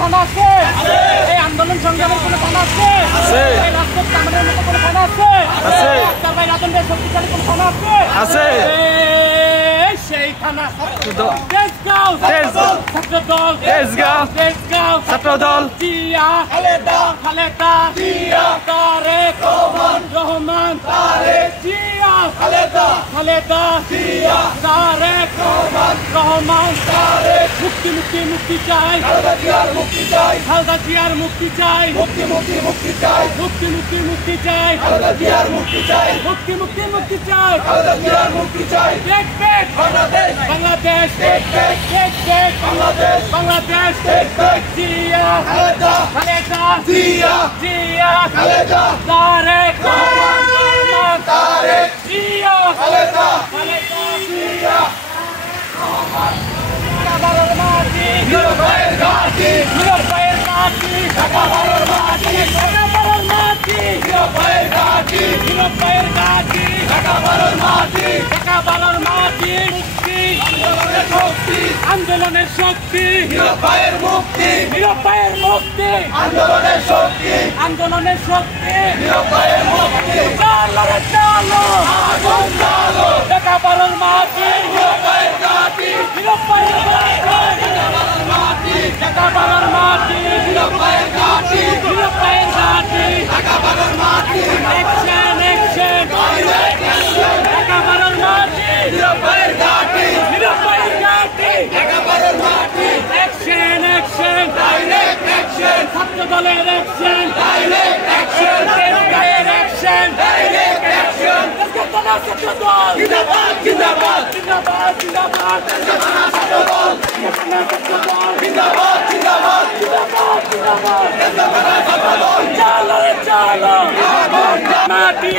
থানা আছে? এই আন্দোলন সংগ্রামের কোনো থানা আছে? এই রাজপথ কামানের মতো কোনো থানা আছে? ডাক্তার ভাই রাজন ভাই শক্তিশালী কোনো থানা আছে? সেই থানা তেজগাঁও ছাত্রদল, তেজগাঁও ছাত্রদল, জিয়া খালেদা জিয়া, তারেক রহমান, জিয়া খালেদা জিয়া, তারেক রহমান, মুক্তি মুক্তি মুক্তি চাই, খালেদা জিয়ার মুক্তি চাই, মুক্তি মুক্তি মুক্তি চাই, মুক্তি মুক্তি মুক্তি চাই, খালেদা জিয়ার মুক্তি চাই, মুক্তি মুক্তি মুক্তি চাই, খালেদা জিয়ার মুক্তি চাই। দেখ দেখ বাংলাদেশ, বাংলাদেশ দেখ দেখ, দেখ দেখ বাংলাদেশ, বাংলাদেশ দেখ দেখ, জিয়া খালেদা জিয়া, জিয়া খালেদা, তারেক রহমান, তারেক জিয়া খালেদা জিয়া, ঢাকা মাটি, নিরপায়ের ঘাটি, নিরপায়ের ঘাটি, ঢাকা মাটি, ঢাকা মাটি, নিরপায়ের ঘাটি, নিরপায়ের ঘাটি, ঢাকা মাটি, ঢাকা মাটি, মুক্তি আন্দোলনের শক্তি, আন্দোলনের শক্তি, নিরপায়ের মুক্তি, নিরপায়ের মুক্তি, আন্দোলনের শক্তি, আন্দোলনের শক্তি, নিরপায়ের মুক্তি, চলো রে চলো, আগুন জ্বালো, ঢাকা মাটি, নিরপায়ের ঘাটি, নিরপায়ের ঘাটি, ঢাকা মাটি, নিরপায়ের ঘাটি, নিরপায়ের ঘাটি, ঢাকা মাটি, অ্যাকশন অ্যাকশন, ঢাকা মাটি, নিরপায়ের ঘাটি, নিরপায়ের ঘাটি, ঢাকা মাটি, অ্যাকশন অ্যাকশন, ডাইরেক্ট অ্যাকশন, ছাত্র দলের অ্যাকশন, ডাইরেক্ট অ্যাকশন, তেজগাঁয়ের action, direct action, Chhatra Dal জিন্দাবাদ জিন্দাবাদ জিন্দাবাদ জিন্দাবাদ, ছাত্র দল জিন্দাবাদ জিন্দাবাদ জিন্দাবাদ জিন্দাবাদ, চলো চলো মাটি,